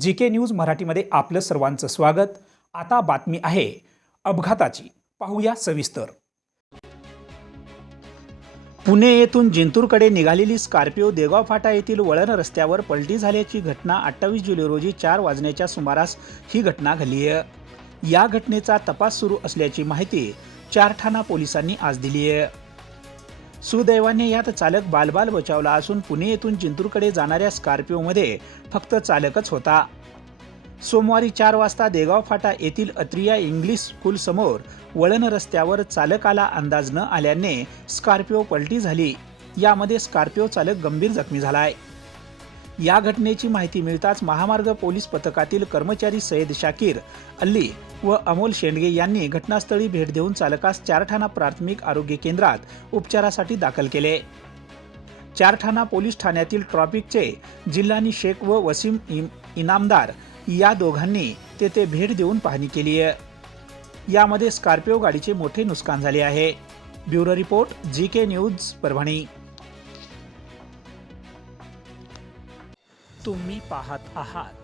जी K news मराठीमध्ये आपलं सर्वांचं स्वागत. आता बातमी आहे अपघाताची. पाहूया सविस्तर. पुणे येथून जिंतूरकडे निघालेली स्कॉर्पिओ देगाव फाटा येथील वळण रस्त्यावर पलटी झाल्याची घटना अठ्ठावीस जुलै रोजी चार वाजण्याच्या सुमारास ही घटना घडली आहे. या घटनेचा तपास सुरू असल्याची माहिती चारठाणा पोलिसांनी आज दिली आहे. सुदैवाने यात चालक बालबाल बचावला असून पुणे येथून जिंतूरकडे जाणाऱ्या स्कॉर्पिओमध्ये फक्त चालकच होता. सोमवारी चार वाजता देगाव फाटा येथील अत्रिया इंग्लिश स्कूल समोर वळण रस्त्यावर चालकाला अंदाज न आल्याने स्कॉर्पिओ पलटी झाली. यामध्ये स्कॉर्पिओ चालक गंभीर जखमी झालाय. या घटनेची माहिती मिळताच महामार्ग पोलीस पथकातील कर्मचारी सय्यद शाकीर अल्ली व अमोल शेंडगे यांनी घटनास्थळी भेट देऊन चालकास चारठाणा प्राथमिक आरोग्य केंद्रात उपचारासाठी दाखल केले. चारठाणा पोलीस ठाण्यातील ट्रॉफिकचे जिल्हानी शेख व वसीम इम इनामदार या दोघांनी तेथे भेट देऊन पाहणी केली आहे. यामध्ये स्कॉर्पिओ गाडीचे मोठे नुकसान झाले आहे. Bureau report G K news Parbhani. तुम्ही पाहत आहात